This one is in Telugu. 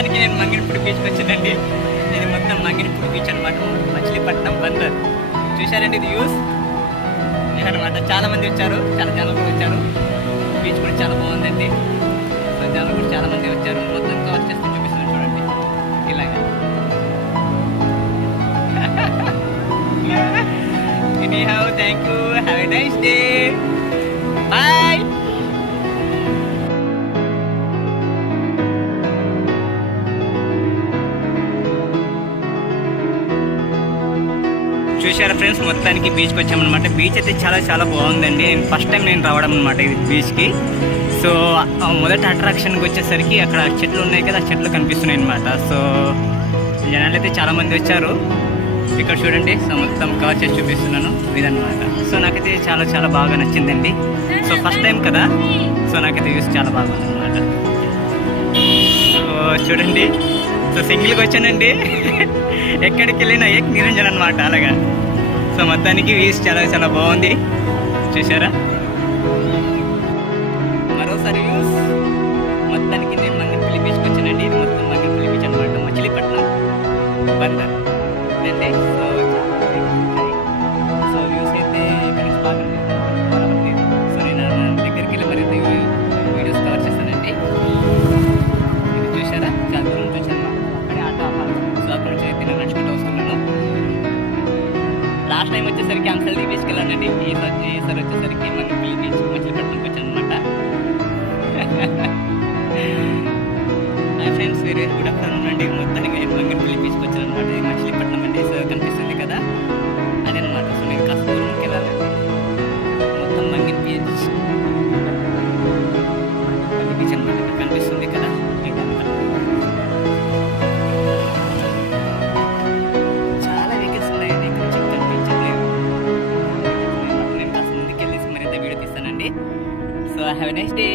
మొత్తానికి నేను మంగినపూడి బీచ్కి వచ్చానండి. ఇది మొత్తం మంగినపూడి బీచ్ అనమాట, మచిలీపట్నం బందర్. చూశారండి ఇది యూస్ అనమాట. చాలా మంది వచ్చారు, చాలా జనాలు కూడా వచ్చారు. బీచ్ కూడా చాలా బాగుందండి. సో జనాలు కూడా చాలా మంది వచ్చారు. మొత్తం కవర్ చేస్తూ చూపిస్తాను చూడండి ఇలాగా. Anyhow, thank you. Have a nice day. Bye. చూసారా ఫ్రెండ్స్, మొత్తానికి బీచ్కి వచ్చామన్నమాట. బీచ్ అయితే చాలా చాలా బాగుందండి. ఫస్ట్ టైం నేను రావడం అనమాట ఇది బీచ్కి. సో మొదటి అట్రాక్షన్కి వచ్చేసరికి అక్కడ చెట్లు ఉన్నాయి కదా, చెట్లు కనిపిస్తున్నాయి అనమాట. సో జనాలు అయితే చాలామంది వచ్చారు. ఇక్కడ చూడండి, సో మొత్తం కవర్ చేసి చూపిస్తున్నాను ఇదన్నమాట. సో నాకైతే చాలా చాలా బాగా నచ్చిందండి. సో ఫస్ట్ టైం కదా, సో నాకైతే యూస్ చాలా బాగుంది అనమాట. సో చూడండి, సో సింగిల్గా వచ్చానండి. ఎక్కడికి వెళ్ళినా ఏక్ నిరంజన్ అనమాట అలాగా. సో మొత్తానికి వ్యూస్ చాలా చాలా బాగుంది. చూసారా, మరోసారి వ్యూస్. మొత్తానికి నేను మంగళపల్లి బీచ్కి వచ్చానండి. ఇది మొత్తం మంగళపల్లి బీచ్ అనమాట, మచిలీపట్నం బందర్ అండి. సో వ్యూస్ అయితే ఇక్కడ నుంచి బాగా కనిపిస్తుంది. సో నేను దగ్గరికి వెళ్ళి మరింత వీడియోస్ కవర్ చేస్తానండి. ఇది చూసారా, చాలా దూరం చూసాను. అక్కడే ఆటో ఆపాలి. సో అక్కడ నుంచి అయితే నేను నడుచుకుంటూ వస్తున్నాను. లాస్ట్ టైం వచ్చేసరికి అంకల్ది బీచ్కి వెళ్ళానండి. ఈసారి వచ్చేసరికి మంగళపల్లి బీచ్ మచిలీపట్నంకి వచ్చాను అనమాట. Hi friends, very good afternoon అండి. మొత్తానికి నేను మంగళపల్లి బీచ్కి వచ్చాను అనమాట. ఇది మచిలీపట్నం అండి. సో కనిపిస్తుంది కదా, అదనమాట. సో నేను కాస్త దూరంకి వెళ్ళాలండి. మొత్తం మంగళ బీచ్ బీచ్ అనమాట. ఇక్కడ కనిపిస్తుంది కదా ఇదంతా. చాలా వెహికల్స్ ఉన్నాయండి ఇక్కడ, కనిపించట్లేదు. నేను కాస్త ముందుకు వెళ్ళేసి మరింత వీడియో తీస్తానండి. So have a nice day.